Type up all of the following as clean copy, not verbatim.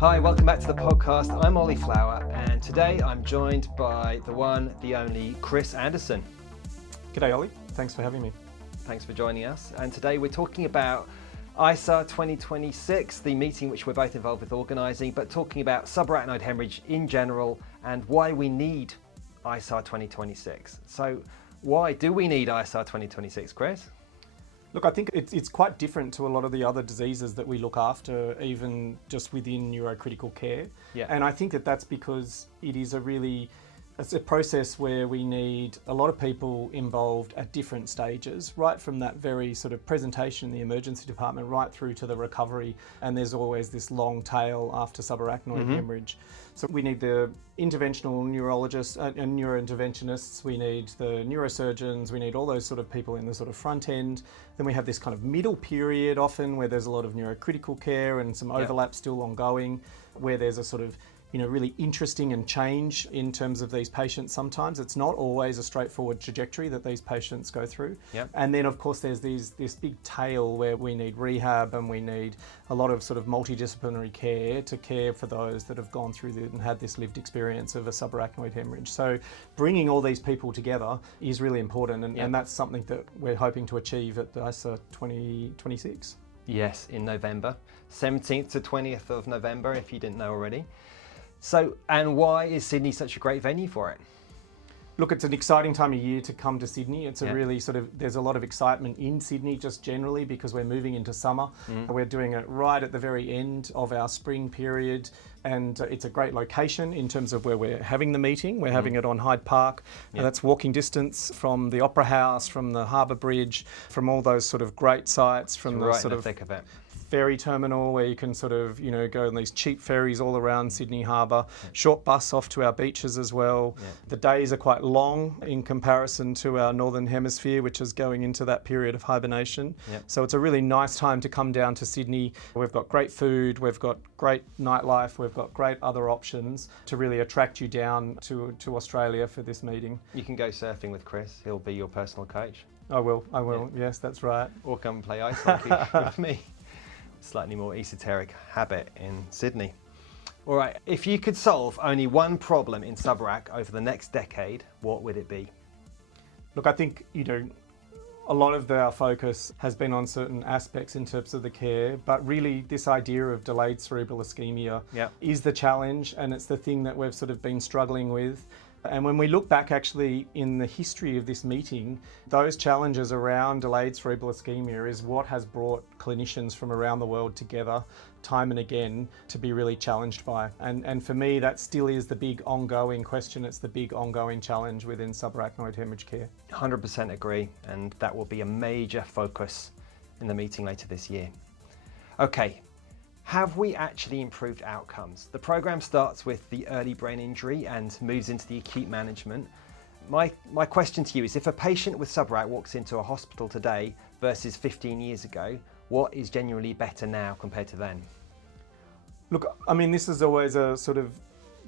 Hi, welcome back to the podcast. I'm Ollie Flower, and today I'm joined by the one, the only Chris Andersen. G'day Ollie, thanks for having me. Thanks for joining us. And today we're talking about ISAH 2026, the meeting which we're both involved with organising, but talking about subarachnoid hemorrhage in general and why we need ISAH 2026. So why do we need ISAH 2026, Chris? Look, I think it's quite different to a lot of the other diseases that we look after, even just within neurocritical care. Yeah. And I think that's because it's a process where we need a lot of people involved at different stages, right from that very sort of presentation in the emergency department right through to the recovery. And there's always this long tail after subarachnoid hemorrhage. So we need the interventional neurologists and neurointerventionists, we need the neurosurgeons, we need all those sort of people in the sort of front end. Then we have this kind of middle period often where there's a lot of neurocritical care and some overlap still ongoing, where there's a sort of really interesting and change in terms of these patients. Sometimes it's not always a straightforward trajectory that these patients go through. Yep. And then of course there's this big tail where we need rehab and we need a lot of sort of multidisciplinary care to care for those that have gone through and had this lived experience of a subarachnoid hemorrhage. So bringing all these people together is really important, and that's something that we're hoping to achieve at the ISAH 2026. Yes, in November, 17th to 20th of November, if you didn't know already. So, and why is Sydney such a great venue for it? Look, it's an exciting time of year to come to Sydney. It's a really there's a lot of excitement in Sydney just generally because we're moving into summer. We're doing it right at the very end of our spring period, and it's a great location in terms of where we're having the meeting. We're having it on Hyde Park. And that's walking distance from the Opera House, from the Harbour Bridge, from all those sort of great sites, from the sort of thick of it. Ferry terminal where you can sort of, go on these cheap ferries all around Sydney Harbour, short bus off to our beaches as well. The days are quite long in comparison to our Northern Hemisphere, which is going into that period of hibernation. So it's a really nice time to come down to Sydney. We've got great food, we've got great nightlife, we've got great other options to really attract you down to Australia for this meeting. You can go surfing with Chris, he'll be your personal coach. I will, yes, that's right. Or come and play ice hockey with me. Slightly more esoteric habit in Sydney. All right, if you could solve only one problem in subarach over the next decade, what would it be? Look, I think, a lot of our focus has been on certain aspects in terms of the care, but really this idea of delayed cerebral ischemia is the challenge, and it's the thing that we've sort of been struggling with. And when we look back actually in the history of this meeting, those challenges around delayed cerebral ischemia is what has brought clinicians from around the world together time and again to be really challenged by. And for me, that still is the big ongoing question. It's the big ongoing challenge within subarachnoid hemorrhage care. 100% agree, and that will be a major focus in the meeting later this year. Okay. Have we actually improved outcomes? The program starts with the early brain injury and moves into the acute management. My question to you is, if a patient with subarach walks into a hospital today versus 15 years ago, what is genuinely better now compared to then? Look, I mean, this is always a sort of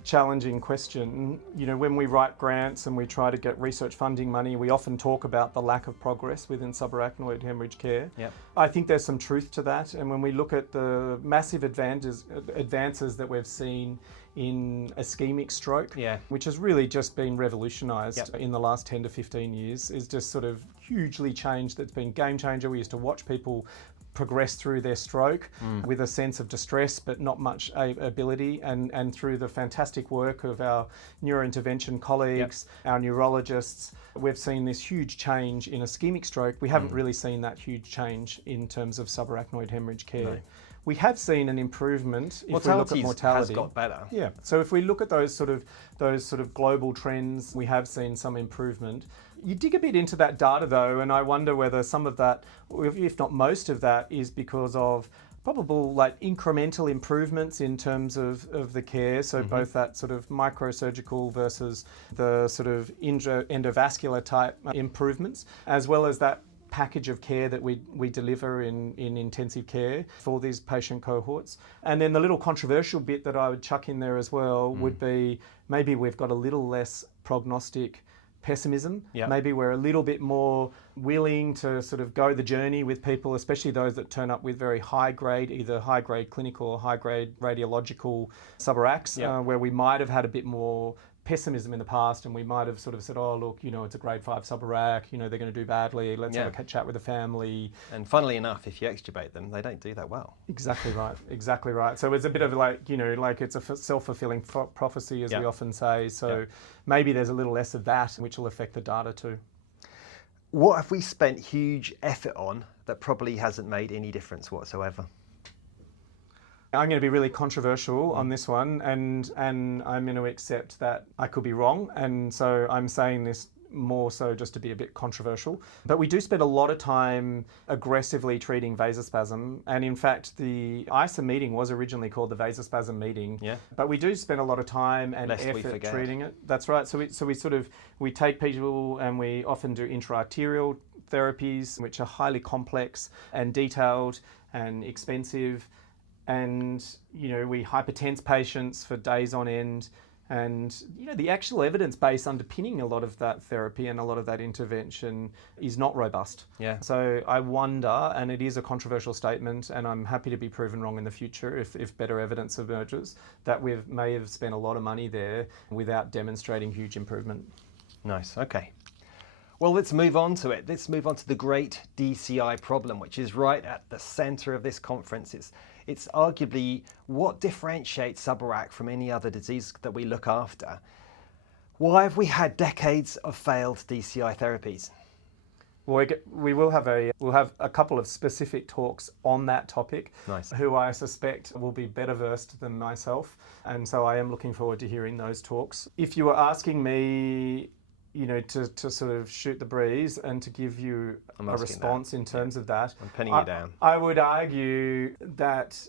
challenging question. When we write grants and we try to get research funding money, we often talk about the lack of progress within subarachnoid hemorrhage care. I think there's some truth to that, and when we look at the massive advances that we've seen in ischemic stroke, which has really just been revolutionised in the last 10 to 15 years, is just sort of hugely changed. It's been game changer. We used to watch people progress through their stroke with a sense of distress but not much ability, and through the fantastic work of our neurointervention colleagues, our neurologists, we've seen this huge change in ischemic stroke. We haven't really seen that huge change in terms of subarachnoid hemorrhage care. No. We have seen an improvement if we look at mortality. Has got better. Yeah. So if we look at those sort of global trends, we have seen some improvement. You dig a bit into that data though, and I wonder whether some of that, if not most of that, is because of probable incremental improvements in terms of the care. So both that sort of microsurgical versus the sort of endovascular type improvements, as well as that package of care that we deliver in intensive care for these patient cohorts. And then the little controversial bit that I would chuck in there as well would be maybe we've got a little less prognostic pessimism. Yeah. Maybe we're a little bit more willing to sort of go the journey with people, especially those that turn up with very high grade, either high grade clinical or high grade radiological subarachs, Yeah. where we might have had a bit more pessimism in the past, and we might have sort of said, oh, look, it's a grade 5 subarach, they're going to do badly, let's have a chat with the family. And funnily enough, if you extubate them, they don't do that well. Exactly right. So it's a bit of like it's a self-fulfilling prophecy, as we often say. So maybe there's a little less of that, which will affect the data too. What have we spent huge effort on that probably hasn't made any difference whatsoever? I'm going to be really controversial on this one, and I'm going to accept that I could be wrong, and so I'm saying this more so just to be a bit controversial. But we do spend a lot of time aggressively treating vasospasm, and in fact the ISAH meeting was originally called the vasospasm meeting. Yeah. But we do spend a lot of time and effort treating it. That's right. So we take people and we often do intra-arterial therapies, which are highly complex and detailed and expensive. And, we hypertense patients for days on end. And, the actual evidence base underpinning a lot of that therapy and a lot of that intervention is not robust. Yeah. So I wonder, and it is a controversial statement, and I'm happy to be proven wrong in the future if better evidence emerges, that we may have spent a lot of money there without demonstrating huge improvement. Nice, okay. Well, let's move on to it. Let's move on to the great DCI problem, which is right at the center of this conference. It's arguably what differentiates subarach from any other disease that we look after. Why have we had decades of failed DCI therapies? Well, we'll have a couple of specific talks on that topic. Nice. Who I suspect will be better versed than myself, and so I am looking forward to hearing those talks. If you were asking me, to sort of shoot the breeze and to give you a response in terms of that, I'm pinning you down. I would argue that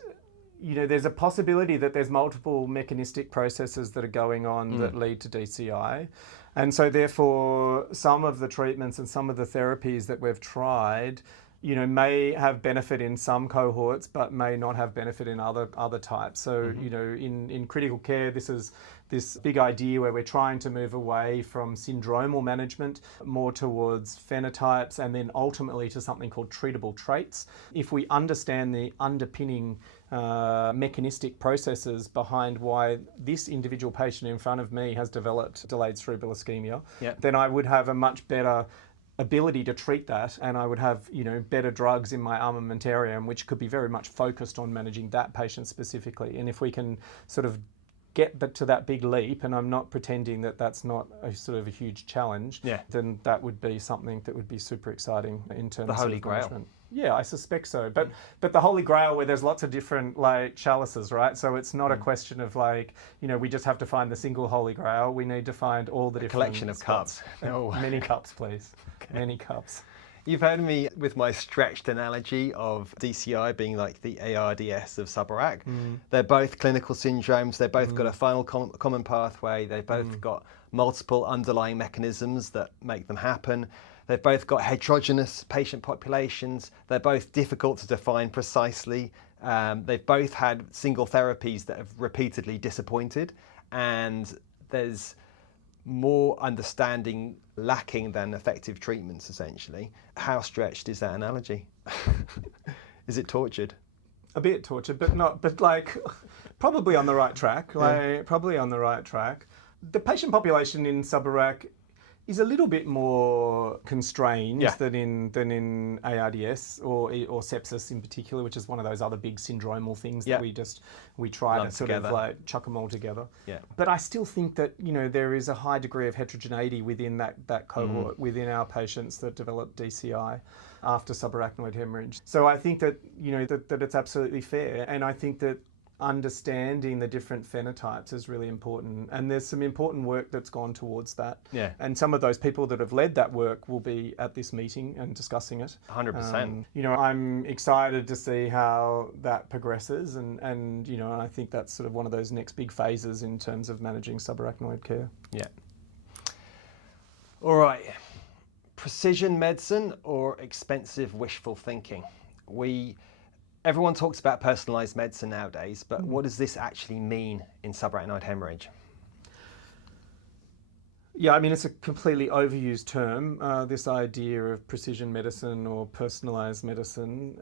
there's a possibility that there's multiple mechanistic processes that are going on that lead to DCI. And so therefore, some of the treatments and some of the therapies that we've tried, may have benefit in some cohorts, but may not have benefit in other types. So, in critical care, this is this big idea where we're trying to move away from syndromal management more towards phenotypes and then ultimately to something called treatable traits. If we understand the underpinning mechanistic processes behind why this individual patient in front of me has developed delayed cerebral ischemia, then I would have a much better ability to treat that, and I would have better drugs in my armamentarium which could be very much focused on managing that patient specifically. And if we can sort of get to that big leap, and I'm not pretending that that's not a sort of a huge challenge, then that would be something that would be super exciting in terms of the Holy Grail. Management. Yeah, I suspect so. But the Holy Grail, where there's lots of different chalices, right? So it's not a question of we just have to find the single Holy Grail. We need to find all the different collection of spots. cups. Many cups, please. Okay. Many cups. You've heard me with my stretched analogy of DCI being like the ARDS of subarach. They're both clinical syndromes. They've both got a final common pathway. They've both got multiple underlying mechanisms that make them happen. They've both got heterogeneous patient populations. They're both difficult to define precisely. They've both had single therapies that have repeatedly disappointed. And there's more understanding lacking than effective treatments, essentially. How stretched is that analogy? Is it tortured? A bit tortured, but probably on the right track. Probably on the right track. The patient population in subarach is a little bit more constrained than in ARDS or sepsis in particular, which is one of those other big syndromal things that we try Lump to sort together. of chuck them all together. Yeah. But I still think that there is a high degree of heterogeneity within that cohort, within our patients that develop DCI after subarachnoid hemorrhage. So I think that that it's absolutely fair, and I think that understanding the different phenotypes is really important, and there's some important work that's gone towards that. Yeah. And some of those people that have led that work will be at this meeting and discussing it. 100%. I'm excited to see how that progresses, and I think that's sort of one of those next big phases in terms of managing subarachnoid care. Yeah. All right. Precision medicine or expensive wishful thinking? Everyone talks about personalised medicine nowadays, but what does this actually mean in subarachnoid hemorrhage? Yeah, I mean, it's a completely overused term, this idea of precision medicine or personalised medicine.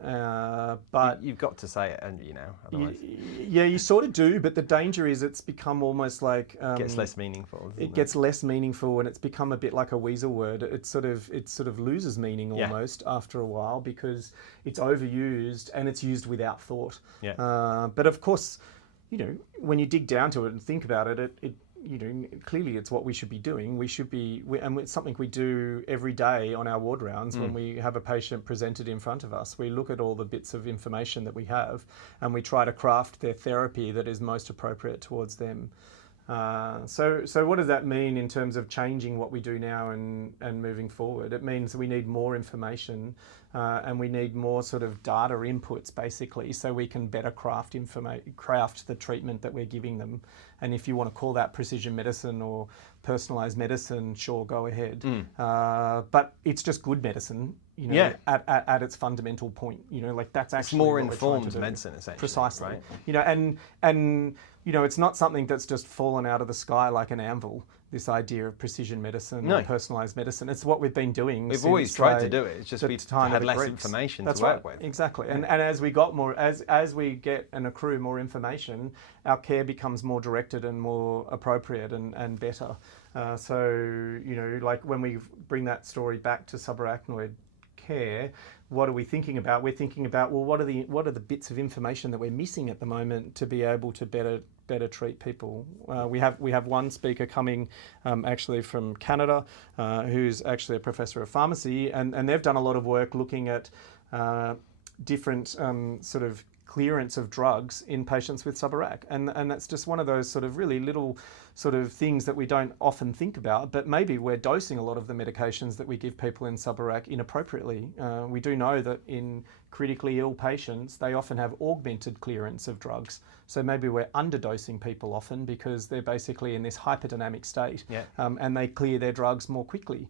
But you've got to say it, and otherwise yeah, you sort of do. But the danger is it's become almost like it gets less meaningful. It gets less meaningful, and it's become a bit like a weasel word. It sort of loses meaning almost after a while because it's overused and it's used without thought. Yeah. But of course, when you dig down to it and think about it, clearly it's what we should be doing. And it's something we do every day on our ward rounds when we have a patient presented in front of us. We look at all the bits of information that we have and we try to craft their therapy that is most appropriate towards them. So what does that mean in terms of changing what we do now and moving forward? It means we need more information and we need more sort of data inputs, basically, so we can better craft the treatment that we're giving them. And if you want to call that precision medicine or personalised medicine, sure, go ahead. But it's just good medicine, at its fundamental point. That's actually it's more informed medicine, essentially. Precisely, right? and it's not something that's just fallen out of the sky like an anvil. This idea of precision medicine or personalised medicine. It's what we've been doing. We've always tried to do it. It's just we've had less information to work with. Exactly. And as we got more, as we get and accrue more information, our care becomes more directed and more appropriate and better. Like when we bring that story back to subarachnoid care, what are we thinking about? We're thinking about, well, what are the bits of information that we're missing at the moment to be able to better treat people? We have one speaker coming actually from Canada who's actually a professor of pharmacy, and they've done a lot of work looking at different sort of clearance of drugs in patients with subarach, and that's just one of those sort of really little sort of things that we don't often think about, but maybe we're dosing a lot of the medications that we give people in subarach inappropriately. We do know that in critically ill patients, they often have augmented clearance of drugs. So maybe we're underdosing people often because they're basically in this hyperdynamic state, and they clear their drugs more quickly.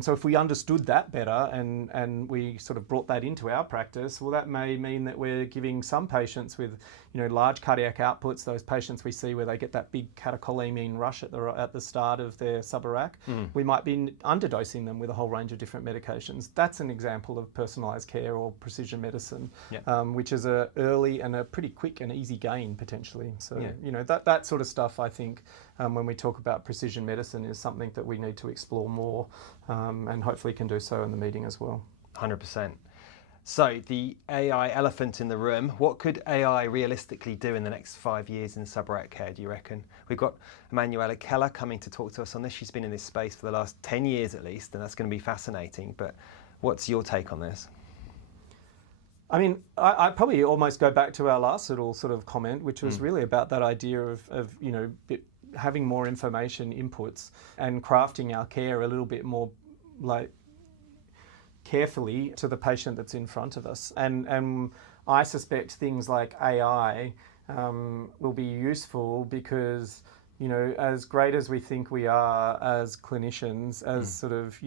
So if we understood that better and we sort of brought that into our practice, well, that may mean that we're giving some patients with large cardiac outputs, those patients we see where they get that big catecholamine rush at the start of their subarach, we might be underdosing them with a whole range of different medications. That's an example of personalised care or precision medicine, which is a early and a pretty quick and easy gain potentially. So that sort of stuff, I think, when we talk about precision medicine, is something that we need to explore more, and hopefully can do so in the meeting as well. 100%. So the AI elephant in the room, what could AI realistically do in the next 5 years in subarach care, do you reckon? We've got Emanuela Keller coming to talk to us on this. She's been in this space for the last 10 years at least, and that's going to be fascinating. But what's your take on this? I mean, I probably almost go back to our last little sort of comment, which was really about that idea of having more information inputs and crafting our care a little bit more like carefully to the patient that's in front of us. And I suspect things like AI will be useful because, as great as we think we are as clinicians, as sort of,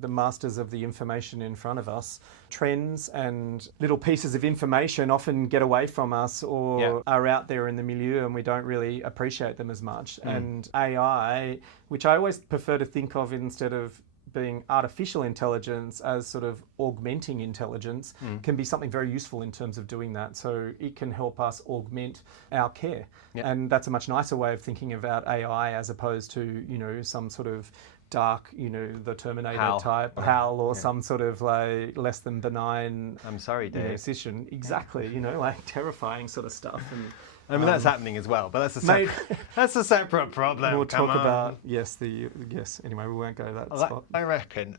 the masters of the information in front of us, trends and little pieces of information often get away from us or are out there in the milieu and we don't really appreciate them as much. And AI, which I always prefer to think of instead of being artificial intelligence as sort of augmenting intelligence, can be something very useful in terms of doing that. So it can help us augment our care. And that's a much nicer way of thinking about AI as opposed to, some sort of dark, the Terminator type HAL or some sort of like less than benign, I'm sorry, Dave. Decision. Exactly, like terrifying sort of stuff. And I mean, that's happening as well, but that's a separate problem. We'll talk about, anyway, we won't go that spot. I reckon,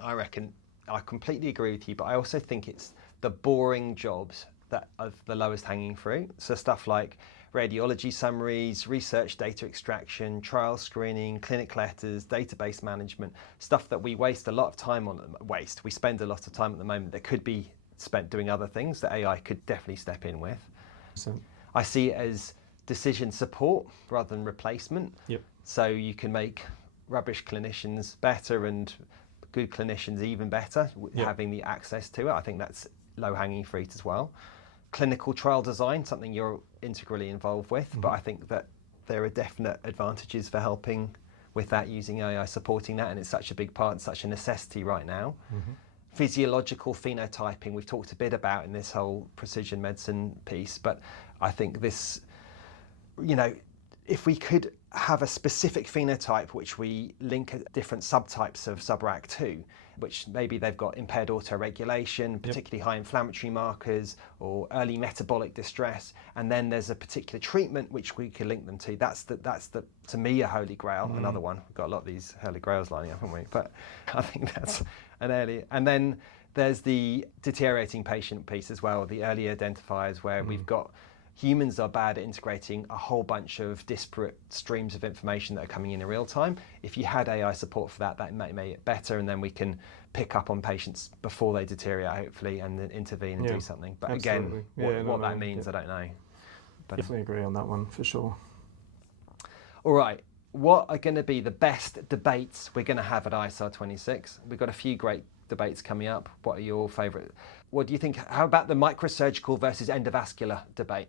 I completely agree with you, but I also think it's the boring jobs that are the lowest hanging fruit. So stuff like radiology summaries, research data extraction, trial screening, clinic letters, database management, stuff that we waste a lot of time on. We spend a lot of time at the moment that could be spent doing other things that AI could definitely step in with. I see it as decision support rather than replacement. So you can make rubbish clinicians better and good clinicians even better, having the access to it. I think that's low-hanging fruit as well. Clinical trial design, something you're integrally involved with, but I think that there are definite advantages for helping with that, using AI supporting that, and it's such a big part, such a necessity right now. Physiological phenotyping, we've talked a bit about in this whole precision medicine piece, but I think this, you know, if we could have a specific phenotype which we link at different subtypes of subarach 2, which maybe they've got impaired autoregulation, particularly high inflammatory markers, or early metabolic distress, and then there's a particular treatment which we could link them to. That's the to me, a holy grail. Another one. We've got a lot of these holy grails lining up, haven't we? But I think that's an early. And then there's the deteriorating patient piece as well, the early identifiers, where we've got humans are bad at integrating a whole bunch of disparate streams of information that are coming in real time. If you had AI support for that, that might make it better, and then we can pick up on patients before they deteriorate, hopefully, and then intervene and do something. But again, what that means, I don't know. But definitely agree on that one, for sure. All right, what are going to be the best debates we're going to have at ISAH 26? We've got a few great debates coming up. What are your favourite? What do you think? How about the microsurgical versus endovascular debate?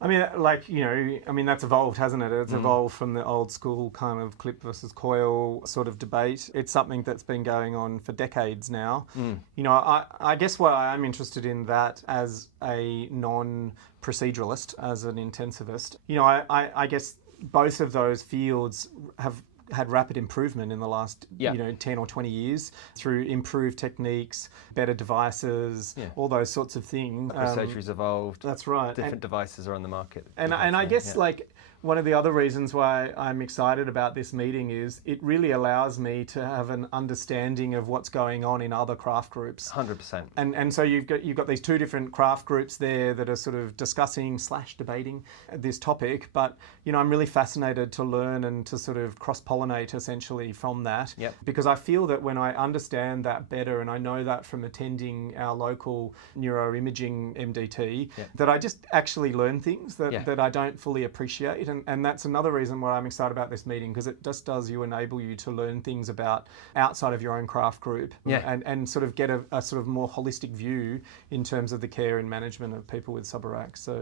I mean, like, you know, I mean, that's evolved, hasn't it? It's evolved from the old school kind of clip versus coil sort of debate. It's something that's been going on for decades now. You know, I guess what I'm interested in that as a non-proceduralist, as an intensivist, you know, I guess both of those fields have had rapid improvement in the last, you know, 10 or 20 years through improved techniques, better devices, all those sorts of things. Surgery's evolved. That's right. Different devices are on the market. And I guess like one of the other reasons why I'm excited about this meeting is it really allows me to have an understanding of what's going on in other craft groups. 100%. And so you've got these two different craft groups there that are sort of discussing / debating this topic. But, you know, I'm really fascinated to learn and to sort of cross-pollinate essentially from that. Because I feel that when I understand that better, and I know that from attending our local neuroimaging MDT, that I just actually learn things that I don't fully appreciate. And that's another reason why I'm excited about this meeting, because it just does enable you to learn things about outside of your own craft group and sort of get a sort of more holistic view in terms of the care and management of people with subarach. So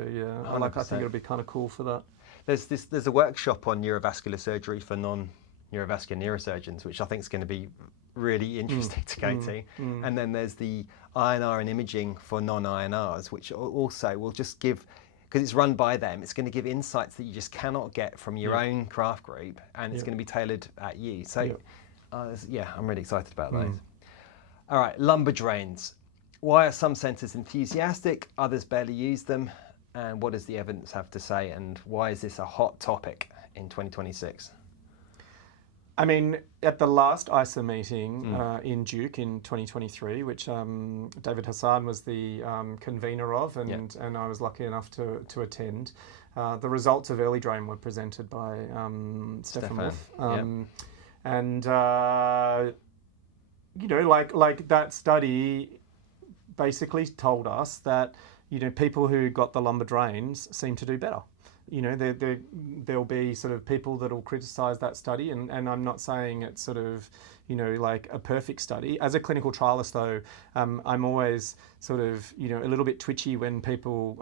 I think it'll be kind of cool for that. There's a workshop on neurovascular surgery for non-neurovascular neurosurgeons, which I think is going to be really interesting to go to. And then there's the INR and imaging for non-INRs, which also will just give, because it's run by them, it's going to give insights that you just cannot get from your own craft group, and it's going to be tailored at you. So, I'm really excited about those. All right, lumbar drains. Why are some centres enthusiastic, others barely use them, and what does the evidence have to say, and why is this a hot topic in 2026? I mean, at the last ISAH meeting in Duke in 2023, which David Hassan was the convener of, and I was lucky enough to attend, the results of EARLYDRAIN were presented by Stefan Wolf. And, you know, like that study basically told us that, you know, people who got the lumbar drains seem to do better. You know, there'll be sort of people that will criticise that study, and I'm not saying it's sort of, you know, like a perfect study. As a clinical trialist, though, I'm always sort of, you know, a little bit twitchy when people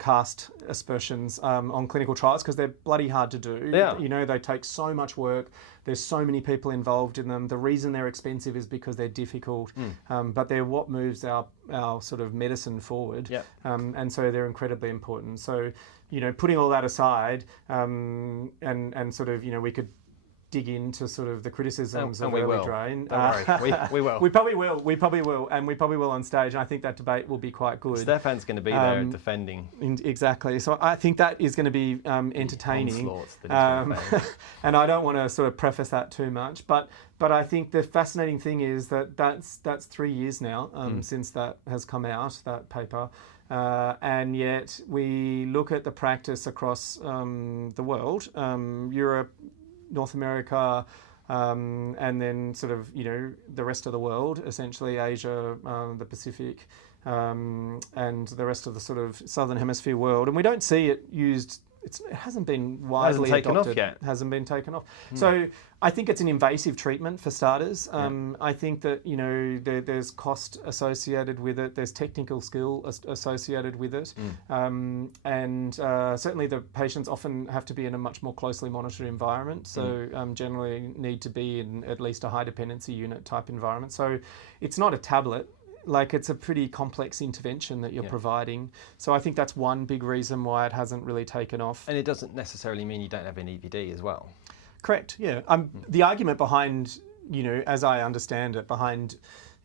cast aspersions on clinical trials, because they're bloody hard to do. You know, they take so much work. There's so many people involved in them. The reason they're expensive is because they're difficult, but they're what moves our sort of medicine forward. And so they're incredibly important. So, you know, putting all that aside, and sort of, you know, we could dig into sort of the criticisms of EARLYDRAIN. Don't worry, we will. We probably will, and we probably will on stage. And I think that debate will be quite good. Stefan's going to be there defending. Exactly. So I think that is going to be entertaining. And I don't want to sort of preface that too much, but I think the fascinating thing is that that's 3 years now since that has come out, that paper. And yet we look at the practice across the world, Europe, North America, and then sort of, you know, the rest of the world, essentially Asia, the Pacific, and the rest of the sort of Southern Hemisphere world. And we don't see it used it hasn't been widely taken off adopted. yet. Hasn't been taken off. So I think it's an invasive treatment for starters. I think that, you know, there's cost associated with it. There's technical skill associated with it. And certainly the patients often have to be in a much more closely monitored environment. So generally need to be in at least a high dependency unit type environment. So it's not a tablet. Like, it's a pretty complex intervention that you're providing. So I think that's one big reason why it hasn't really taken off. And it doesn't necessarily mean you don't have an EVD as well. Correct, yeah. The argument behind, you know, as I understand it, behind,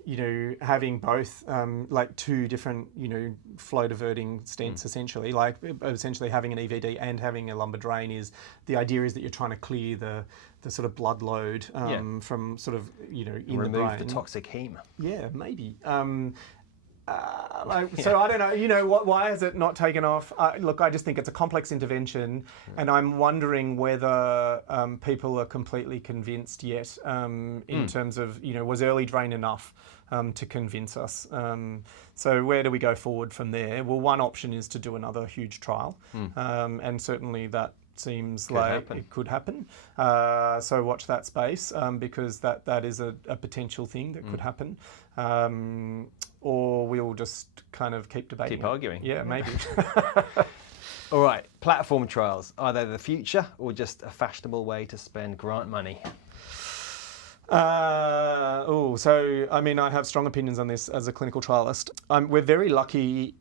you know, having both, like two different, you know, flow diverting stents essentially, like essentially having an EVD and having a lumbar drain, is the idea is that you're trying to clear the sort of blood load from sort of, you know, in the brain. Remove the toxic heme. Yeah, maybe. So I don't know, you know, why has it not taken off? Look, I just think it's a complex intervention, and I'm wondering whether people are completely convinced yet in terms of, you know, was EARLYDRAIN enough to convince us? So where do we go forward from there? Well, one option is to do another huge trial, and certainly that seems it could happen. So watch that space, because that is a potential thing that could happen. Or we'll just kind of keep debating. Keep arguing. Yeah, maybe. All right, platform trials. Are they the future or just a fashionable way to spend grant money? So I mean, I have strong opinions on this as a clinical trialist. We're very lucky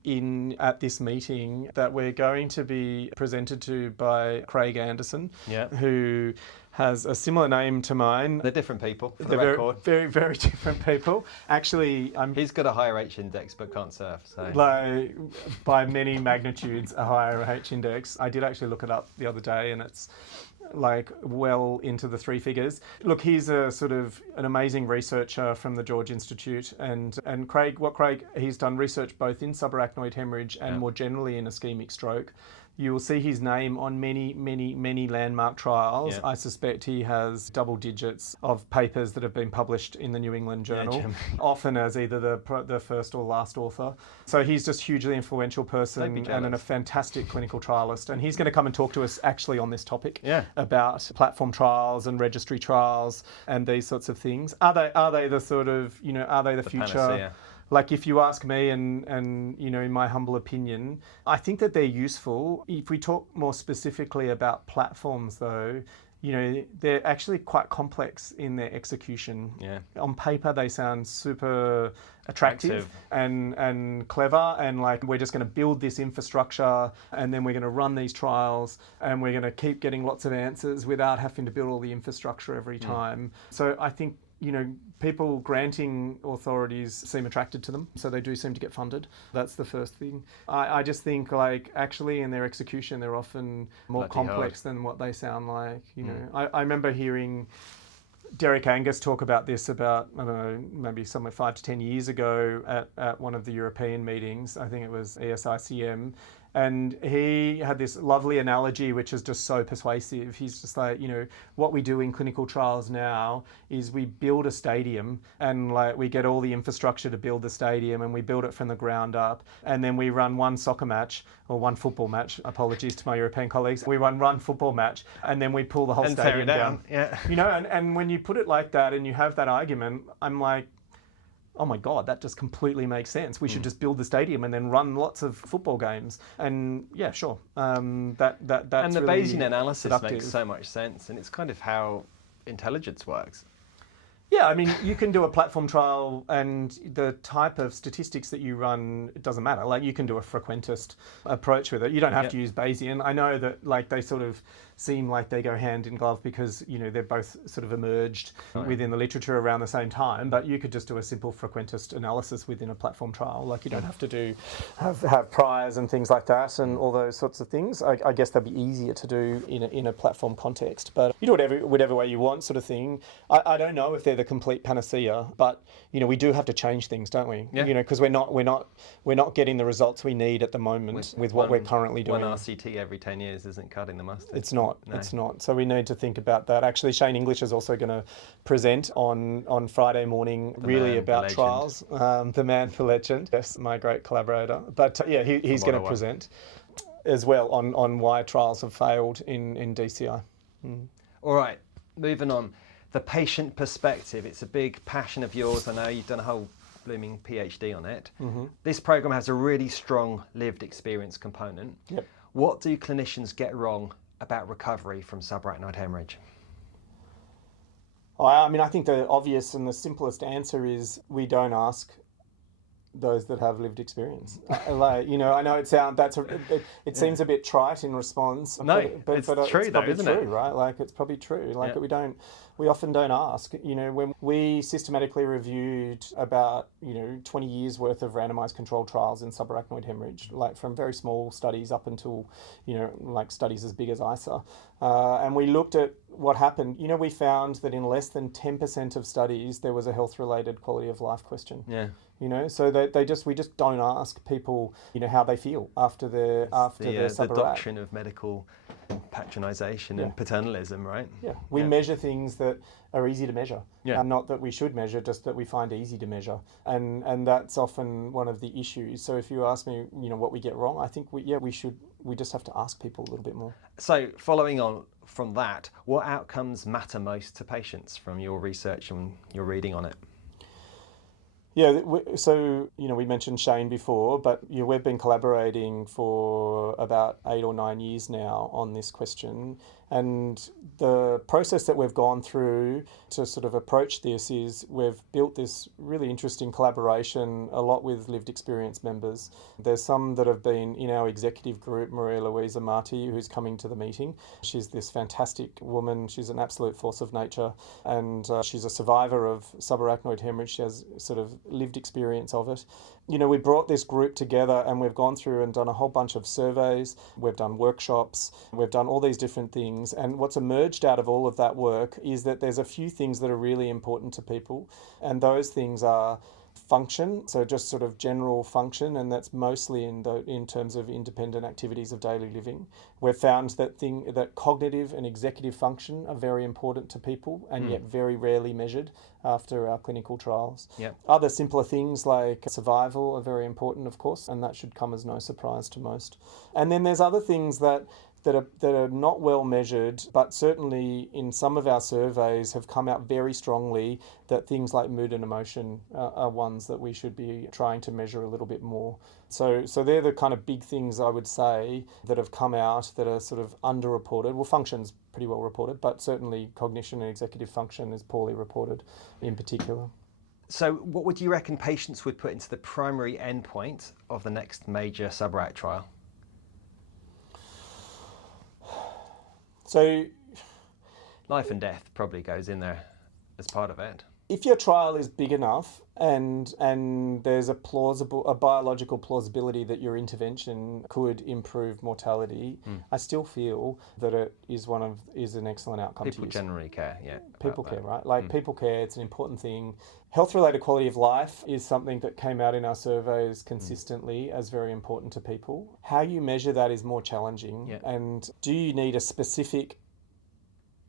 at this meeting that we're going to be presented to by Craig Andersen, who has a similar name to mine. They're different people, for the They're record. very, very different people. Actually, He's got a higher H index but can't surf, so... Like, by many magnitudes, a higher H index. I did actually look it up the other day, and it's like well into the three figures. Look, he's a sort of an amazing researcher from the George Institute, and Craig, he's done research both in subarachnoid hemorrhage and more generally in ischemic stroke. You will see his name on many, many, many landmark trials. I suspect he has double digits of papers that have been published in the New England Journal, often as either the first or last author. So he's just a hugely influential person and a fantastic clinical trialist. And he's going to come and talk to us actually on this topic about platform trials and registry trials and these sorts of things. Are they the sort of, you know, are they the future? Panacea. Like, if you ask me, and you know, in my humble opinion, I think that they're useful. If we talk more specifically about platforms, though, you know, they're actually quite complex in their execution. On paper, they sound super attractive and clever, and like, we're just going to build this infrastructure, and then we're going to run these trials, and we're going to keep getting lots of answers without having to build all the infrastructure every time. So I think, you know, people granting authorities seem attracted to them, so they do seem to get funded. That's the first thing. I just think, like, actually in their execution, they're often more complex than what they sound like. You know, I remember hearing Derek Angus talk about this about, I don't know, maybe somewhere 5 to 10 years ago at one of the European meetings. I think it was ESICM. And he had this lovely analogy, which is just so persuasive. He's just like, you know, what we do in clinical trials now is we build a stadium, and like, we get all the infrastructure to build the stadium, and we build it from the ground up. And then we run one soccer match or one football match. Apologies to my European colleagues. We run one football match, and then we pull the whole stadium down. You know, and when you put it like that and you have that argument, I'm like, oh my God, that just completely makes sense. We should just build the stadium and then run lots of football games. And yeah, sure. That's and the really Bayesian analysis productive. makes so much sense, and it's kind of how intelligence works. Yeah, I mean, you can do a platform trial, and the type of statistics that you run, it doesn't matter. Like, you can do a frequentist approach with it. You don't have to use Bayesian. I know that, like, they sort of seem like they go hand in glove because, you know, they're both sort of emerged within the literature around the same time, but you could just do a simple frequentist analysis within a platform trial. Like, you don't have to have priors and things like that and all those sorts of things. I guess they'd be easier to do in a platform context, but you do whatever way you want, sort of thing. I don't know if they're the complete panacea, but, you know, we do have to change things, don't we? You know, because we're not getting the results we need at the moment with what we're currently doing. One RCT every 10 years isn't cutting the mustard. It's not. No. It's not. So we need to think about that. Actually, Shane English is also going to present on Friday morning, really about trials. The man, the legend. Yes, my great collaborator. But yeah, he's going to present. as well on why trials have failed in DCI. All right, moving on. The patient perspective, it's a big passion of yours. I know you've done a whole blooming PhD on it. This program has a really strong lived experience component. Yep. What do clinicians get wrong about recovery from subarachnoid hemorrhage? I mean, I think the obvious and the simplest answer is we don't ask those that have lived experience. Like, you know, I know it seems a bit trite in response. No, but it's it's true though, probably isn't true, it? right? Like, it's probably true. Like, Yeah. we often don't ask. You know, when we systematically reviewed about 20 years worth of randomized controlled trials in subarachnoid hemorrhage, like from very small studies up until like studies as big as ISAH, and we looked at what happened. We found that in less than 10% of studies there was a health-related quality of life question. Yeah. So we just don't ask people, how they feel after their The subarach. doctrine of medical patronisation and paternalism, right? Yeah, we measure things that are easy to measure. Yeah. Not that we should measure, just that we find easy to measure. And that's often one of the issues. So if you ask me, what we get wrong, I think we just have to ask people a little bit more. So following on from that, what outcomes matter most to patients from your research and your reading on it? Yeah, so, we mentioned Shane before, but we've been collaborating for about 8 or 9 years now on this question. And the process that we've gone through to sort of approach this is we've built this really interesting collaboration, a lot with lived experience members. There's some that have been in our executive group, Maria Louisa Marti, who's coming to the meeting. She's this fantastic woman. She's an absolute force of nature. And she's a survivor of subarachnoid hemorrhage. She has sort of lived experience of it. We brought this group together and we've gone through and done a whole bunch of surveys. We've done workshops. We've done all these different things. And what's emerged out of all of that work is that there's a few things that are really important to people. And those things are function, so just sort of general function, and that's mostly in terms of independent activities of daily living. We've found that cognitive and executive function are very important to people and yet very rarely measured after our clinical trials. Yep. Other simpler things like survival are very important, of course, and that should come as no surprise to most. And then there's other things that are not well measured, but certainly in some of our surveys have come out very strongly that things like mood and emotion are ones that we should be trying to measure a little bit more. So they're the kind of big things I would say that have come out that are sort of underreported. Well, function's pretty well reported, but certainly cognition and executive function is poorly reported in particular. So what would you reckon patients would put into the primary endpoint of the next major subarach trial? So Life and death probably goes in there as part of it. if your trial is big enough and there's a biological plausibility that your intervention could improve mortality, I still feel that it is an excellent outcome. People generally care, yeah. People care, right? Like people care, it's an important thing. Health-related quality of life is something that came out in our surveys consistently as very important to people. How you measure that is more challenging. Yeah. And do you need a specific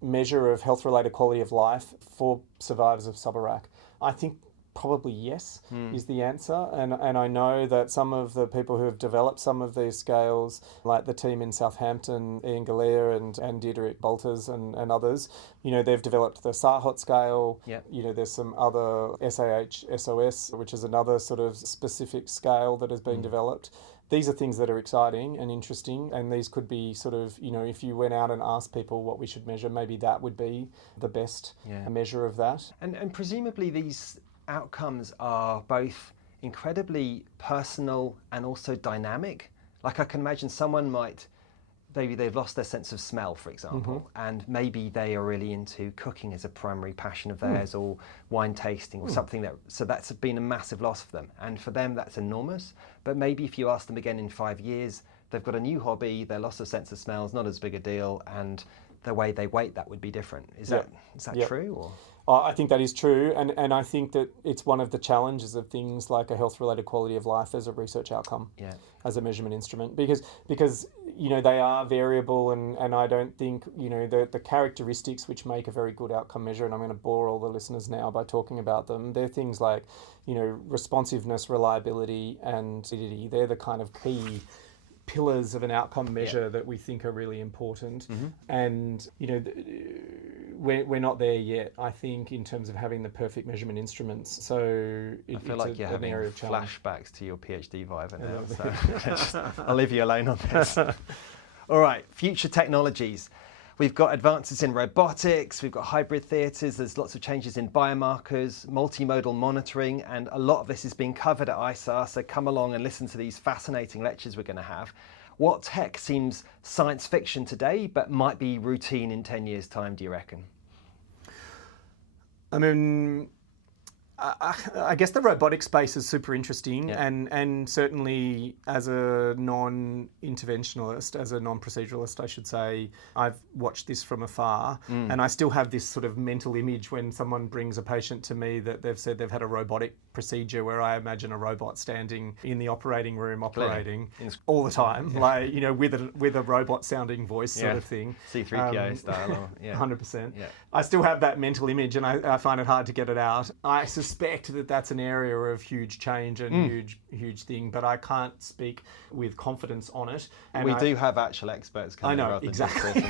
measure of health-related quality of life for survivors of subarach? I think probably yes is the answer. And I know that some of the people who have developed some of these scales, like the team in Southampton, Ian Galea and Deirdre Bolters and others, they've developed the SAH scale. Yeah. There's some other SAH, SOS, which is another sort of specific scale that has been developed. These are things that are exciting and interesting, and these could be sort of, if you went out and asked people what we should measure, maybe that would be the best measure of that. And presumably these outcomes are both incredibly personal and also dynamic. Like I can imagine someone maybe they've lost their sense of smell, for example, and maybe they are really into cooking as a primary passion of theirs, or wine tasting or something so that's been a massive loss for them. And for them, that's enormous. But maybe if you ask them again in 5 years, they've got a new hobby, their loss of sense of smell is not as big a deal, and the way they weight that would be different. Is that true? Or? I think that is true, and I think that it's one of the challenges of things like a health-related quality of life as a research outcome, as a measurement instrument, because they are variable, and I don't think the characteristics which make a very good outcome measure, and I'm going to bore all the listeners now by talking about them. They're things like responsiveness, reliability, and validity. They're the kind of pillars of an outcome measure that we think are really important. And, you know, we're not there yet, I think, in terms of having the perfect measurement instruments. So I feel like you're having area of challenge. flashbacks to your PhD viva now. So I'll leave you alone on this. All right, future technologies. We've got advances in robotics, we've got hybrid theatres, there's lots of changes in biomarkers, multimodal monitoring, and a lot of this is being covered at ISAH, so come along and listen to these fascinating lectures we're going to have. What tech seems science fiction today, but might be routine in 10 years' time, do you reckon? I mean, I guess the robotic space is super interesting, and certainly as a non-interventionalist, as a non-proceduralist, I should say, I've watched this from afar, and I still have this sort of mental image when someone brings a patient to me that they've said they've had a robotic procedure, where I imagine a robot standing in the operating room operating all the time, like, you know, with a robot-sounding voice sort of thing. C-3PO style. Or, 100%. Yeah. I still have that mental image, and I find it hard to get it out. I suspect that that's an area of huge change and huge thing, but I can't speak with confidence on it. And we do have actual experts coming. I know, exactly.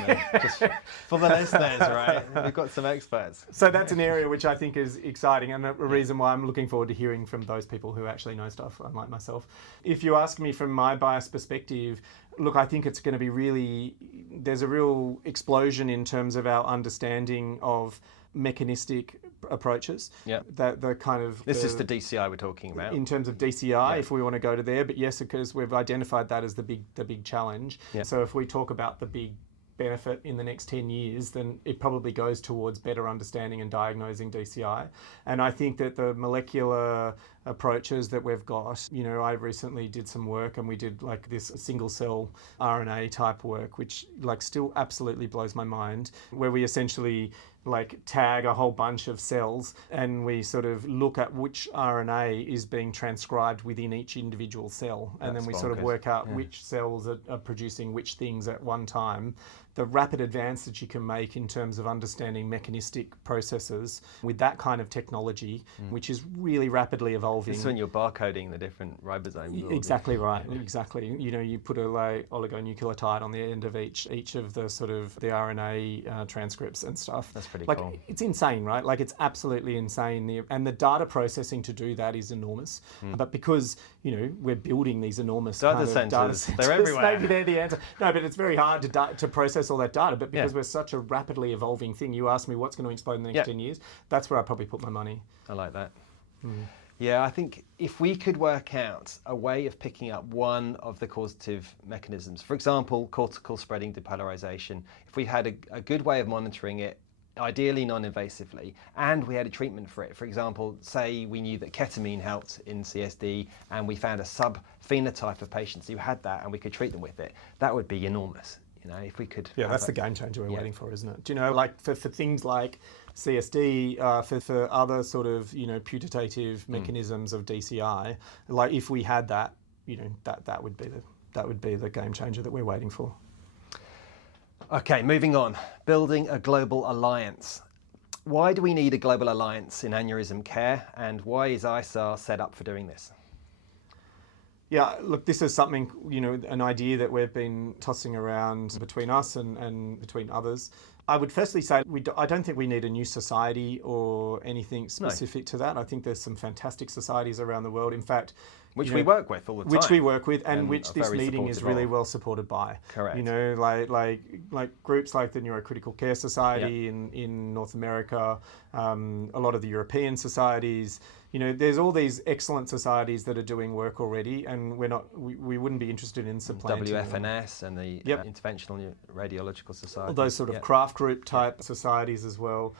Just for the listeners, right? We've got some experts. So that's an area which I think is exciting, and a reason why I'm looking forward to hearing from those people who actually know stuff, unlike myself. If you ask me from my biased perspective, look, I think it's going to be there's a real explosion in terms of our understanding of mechanistic approaches. Yeah. The kind of... This is the DCI we're talking about. In terms of DCI, if we want to go to there. But yes, because we've identified that as the big challenge. Yeah. So if we talk about the big benefit in the next 10 years, then it probably goes towards better understanding and diagnosing DCI. And I think that the molecular approaches that we've got, you know, I recently did some work and we did like this single cell RNA type work, which like still absolutely blows my mind, where we essentially like tag a whole bunch of cells and we sort of look at which RNA is being transcribed within each individual cell. And then we sort of work out which cells are producing which things at one time. The rapid advance that you can make in terms of understanding mechanistic processes with that kind of technology, which is really rapidly evolving. This is when you're barcoding the different ribosomes. Exactly right, exactly. You know, you put a like oligonucleotide on the end of each of the sort of the RNA transcripts and stuff. That's pretty like, cool. It's insane, right? Like, it's absolutely insane. And the data processing to do that is enormous. But because, you know, we're building these enormous data centers, they're everywhere. Maybe they're the answer. No, but it's very hard to process all that data. But because we're such a rapidly evolving thing, you ask me what's going to explode in the next 10 years, that's where I probably put my money. I like that. Yeah, I think if we could work out a way of picking up one of the causative mechanisms, for example, cortical spreading depolarization, if we had a good way of monitoring it, ideally non-invasively, and we had a treatment for it. For example, say we knew that ketamine helped in CSD and we found a sub-phenotype of patients who had that and we could treat them with it, that would be enormous. You know, if we could... Yeah, that's the game changer we're waiting for, isn't it? Do you know, like for things like CSD, for other sort of, you know, putative mechanisms of DCI, like if we had that, you know, that would be the game changer that we're waiting for. Okay, moving on. Building a global alliance. Why do we need a global alliance in aneurysm care, and why is ISAH set up for doing this? Yeah, look, this is something, you know, an idea that we've been tossing around between us and between others. I would firstly say I don't think we need a new society or anything specific to that. I think there's some fantastic societies around the world. In fact, which we work with all the time. Which we work with and which this meeting is really well supported by. Correct. You know, like groups like the Neurocritical Care Society in North America, a lot of the European societies. You know, there's all these excellent societies that are doing work already, and we wouldn't be interested in supplanting WFNS and the Interventional Radiological Society. All those sort of craft group type societies as well.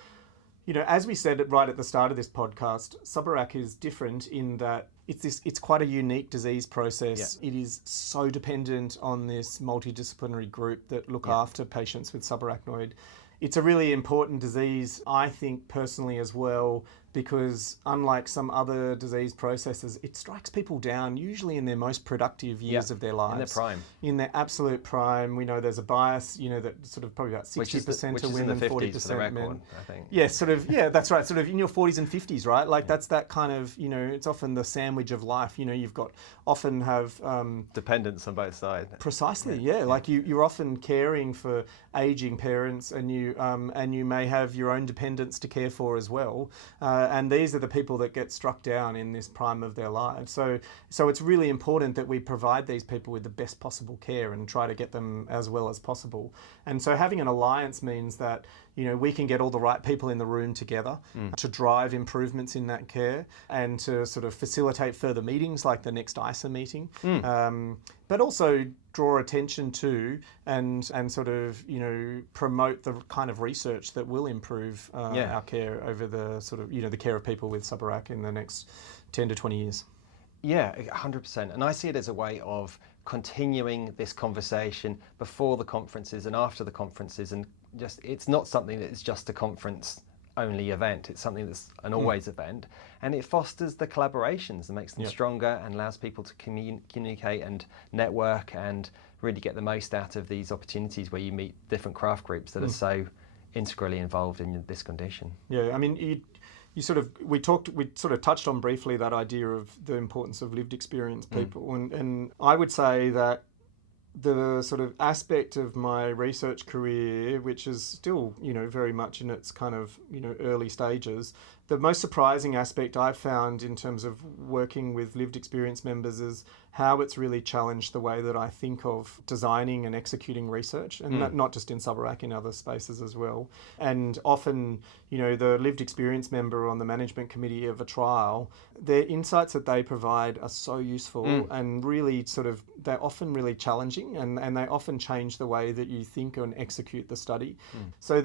You know, as we said right at the start of this podcast, Subarach is different in that it's quite a unique disease process. It is so dependent on this multidisciplinary group that look after patients with subarachnoid. It's a really important disease, I think personally as well, because unlike some other disease processes, it strikes people down usually in their most productive years of their lives. In their prime. In their absolute prime. We know there's a bias, that sort of probably about 60% of women, 40% men. I think. Yeah, that's right. Sort of in your 40s and 50s, right? Like that's that kind of, it's often the sandwich of life. You've got often have dependence on both sides. Precisely, yeah. Like you're often caring for aging parents, and you may have your own dependents to care for as well. And these are the people that get struck down in this prime of their lives. So it's really important that we provide these people with the best possible care and try to get them as well as possible. And so having an alliance means that we can get all the right people in the room together to drive improvements in that care and to sort of facilitate further meetings like the next ISAH meeting, but also draw attention to and sort of promote the kind of research that will improve our care over the sort of the care of people with subarach in the next 10 to 20 years. Yeah, 100%. And I see it as a way of continuing this conversation before the conferences and after the conferences, and just it's not something that is just a conference only event. It's something that's an always event, and it fosters the collaborations and makes them stronger and allows people to communicate and network and really get the most out of these opportunities where you meet different craft groups that are so integrally involved in this condition. Yeah, I mean, we sort of touched on briefly that idea of the importance of lived experience people, and I would say that the sort of aspect of my research career, which is still, very much in its kind of, early stages, the most surprising aspect I've found in terms of working with lived experience members is how it's really challenged the way that I think of designing and executing research, and not just in subarach, in other spaces as well. And often, the lived experience member on the management committee of a trial, their insights that they provide are so useful and really they're often really challenging, and they often change the way that you think and execute the study. So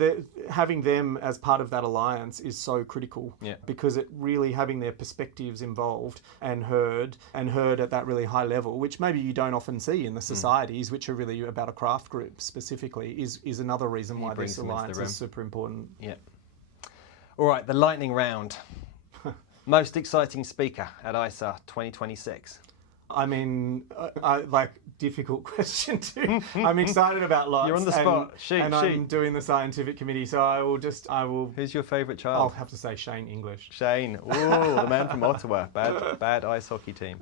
having them as part of that alliance is so critical, because it really having their perspectives involved and heard at that really high level, which maybe you don't often see in the societies, which are really about a craft group specifically, is another reason why this alliance is super important. Yeah. All right, the lightning round. Most exciting speaker at ISAH 2026. I mean, difficult question too. I'm excited about lots. You're on the spot. I'm doing the scientific committee, so I will. Who's your favourite child? I'll have to say Shane English. Shane, the man from Ottawa. Bad ice hockey team.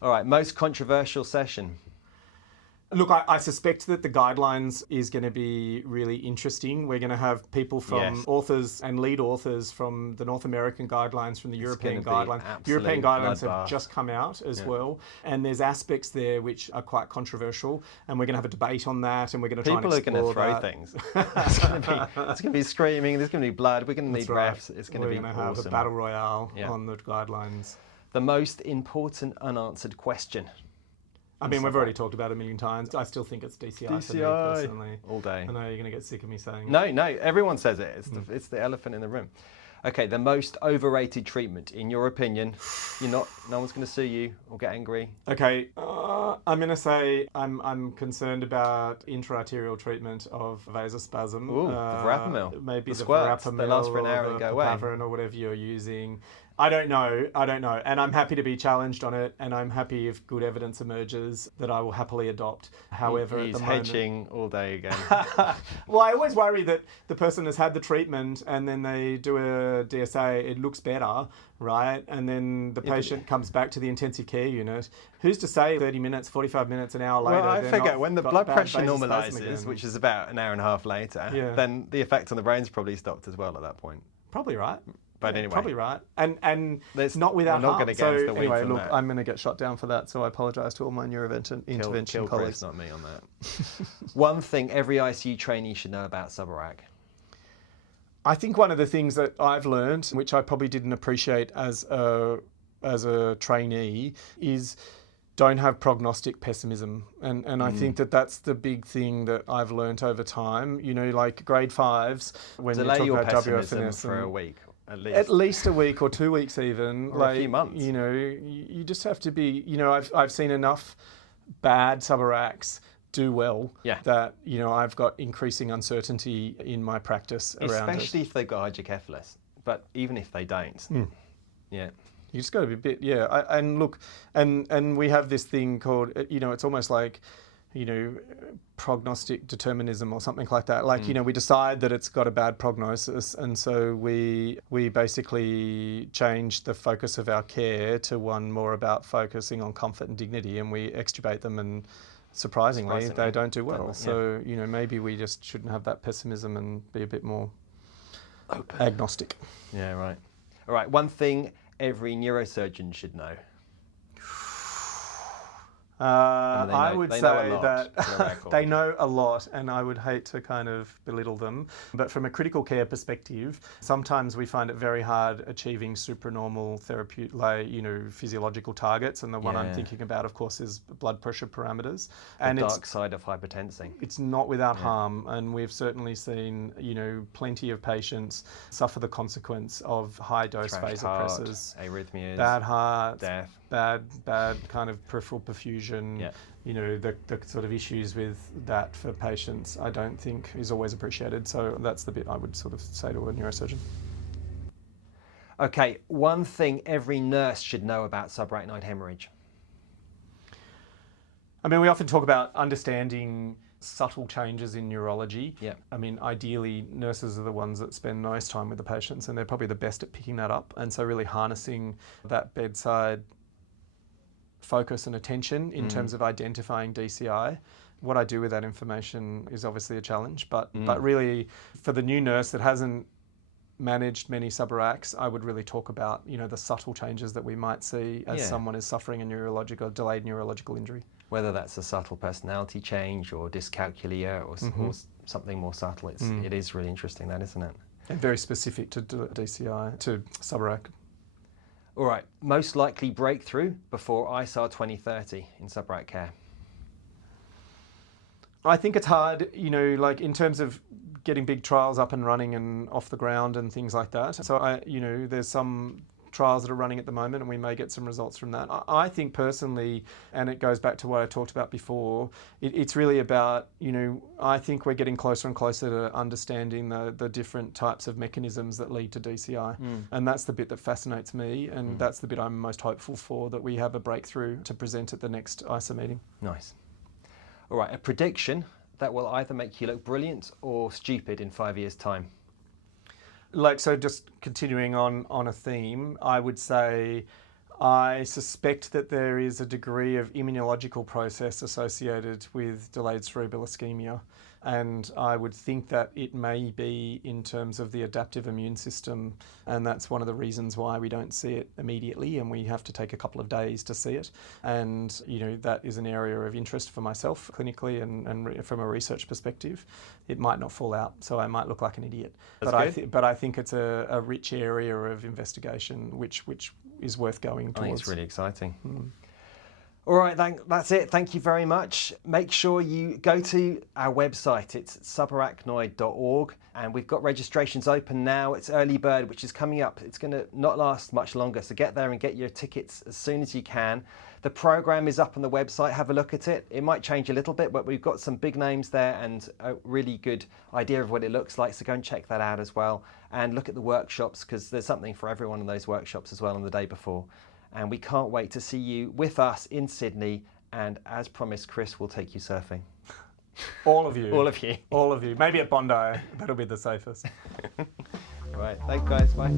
All right, most controversial session. Look, I suspect that the guidelines is going to be really interesting. We're going to have people from authors and lead authors from the North American guidelines, from the European guidelines. European guidelines have just come out as well. And there's aspects there which are quite controversial. And we're going to have a debate on that, and we're going to try and explore People are going to throw things. It's going to be screaming, there's going to be blood, we're going to need refs. It's going to be awesome. We're going to have a battle royale on the guidelines. The most important unanswered question. I mean, we've already talked about it a million times. I still think it's DCI for me personally. All day. I know you're going to get sick of me saying it. No, everyone says it. It's the elephant in the room. Okay, the most overrated treatment, in your opinion. No one's going to sue you or get angry. Okay, I'm going to say I'm concerned about intraarterial treatment of vasospasm. Ooh, the verapamil. Maybe the squirts, verapamil they last for an hour or and the go away. papaverin or whatever you're using. I don't know. And I'm happy to be challenged on it, and I'm happy if good evidence emerges that I will happily adopt. However, he's at the moment... hedging all day again. Well, I always worry that the person has had the treatment and then they do a DSA, it looks better, right? And then the patient comes back to the intensive care unit. Who's to say 30 minutes, 45 minutes, an hour later? Well, I figure when the blood pressure normalises, which is about an hour and a half later, then the effect on the brain's probably stopped as well at that point. Probably right. But anyway, probably right, and it's not without harm. So anyway, look, I'm going to get shot down for that. So I apologise to all my neurointervention colleagues. Not me on that. One thing every ICU trainee should know about subarach. I think one of the things that I've learned, which I probably didn't appreciate as a trainee, is don't have prognostic pessimism. And I think that's the big thing that I've learnt over time. Like grade 5s, when delay you talk about WFNS for a week. At least a week or 2 weeks even. Or a few months. You just have to be, I've seen enough bad subarachs do well that, I've got increasing uncertainty in my practice around it. Especially if they've got hydrocephalus. but even if they don't, yeah. You just got to be a bit, and look, and we have this thing called, it's almost like, prognostic determinism or something like that. Like, we decide that it's got a bad prognosis, and so we basically change the focus of our care to one more about focusing on comfort and dignity, and we extubate them, and surprisingly they don't do well. So, maybe we just shouldn't have that pessimism and be a bit more agnostic. Yeah, right. All right, one thing every neurosurgeon should know. I would say that they know a lot, and I would hate to kind of belittle them. But from a critical care perspective, sometimes we find it very hard achieving supranormal therapeutic, physiological targets. And the one I'm thinking about, of course, is blood pressure parameters. And the dark side of hypertensing. It's not without harm, and we've certainly seen, plenty of patients suffer the consequence of high-dose vasopressors, arrhythmias, bad heart, death. Bad kind of peripheral perfusion, the sort of issues with that for patients, I don't think is always appreciated. So that's the bit I would sort of say to a neurosurgeon. Okay, one thing every nurse should know about subarachnoid hemorrhage. I mean, we often talk about understanding subtle changes in neurology. Yeah. I mean, ideally, nurses are the ones that spend most time with the patients, and they're probably the best at picking that up. And so really harnessing that bedside focus and attention in terms of identifying DCI. What I do with that information is obviously a challenge, but really for the new nurse that hasn't managed many subarachs, I would really talk about, the subtle changes that we might see as someone is suffering a delayed neurological injury. Whether that's a subtle personality change or dyscalculia or something more subtle, it is really interesting, that, isn't it? And very specific to DCI, to subarach. All right, most likely breakthrough before ISAH 2030 in subarach care. I think it's hard, like in terms of getting big trials up and running and off the ground and things like that. So there's some trials that are running at the moment, and we may get some results from that. I think personally, and it goes back to what I talked about before, it's really about, I think we're getting closer and closer to understanding the different types of mechanisms that lead to DCI. And that's the bit that fascinates me, and that's the bit I'm most hopeful for, that we have a breakthrough to present at the next ISAH meeting. Nice. All right, a prediction that will either make you look brilliant or stupid in 5 years' time. So just continuing on a theme, I would say I suspect that there is a degree of immunological process associated with delayed cerebral ischemia, and I would think that it may be in terms of the adaptive immune system, and that's one of the reasons why we don't see it immediately, and we have to take a couple of days to see it. And that is an area of interest for myself clinically and from a research perspective. It might not fall out, so I might look like an idiot. But I think it's a rich area of investigation which is worth going towards. I think it's really exciting. All right, that's it. Thank you very much. Make sure you go to our website. It's subarachnoid.org, and we've got registrations open now. It's early bird, which is coming up. It's going to not last much longer, so get there and get your tickets as soon as you can. The program is up on the website. Have a look at it. It might change a little bit, but we've got some big names there and a really good idea of what it looks like, so go and check that out as well. And look at the workshops, because there's something for everyone in those workshops as well on the day before. And we can't wait to see you with us in Sydney. And as promised, Chris will take you surfing. All of you. All of you. All of you. Maybe at Bondi. That'll be the safest. Right. Thanks, guys. Bye.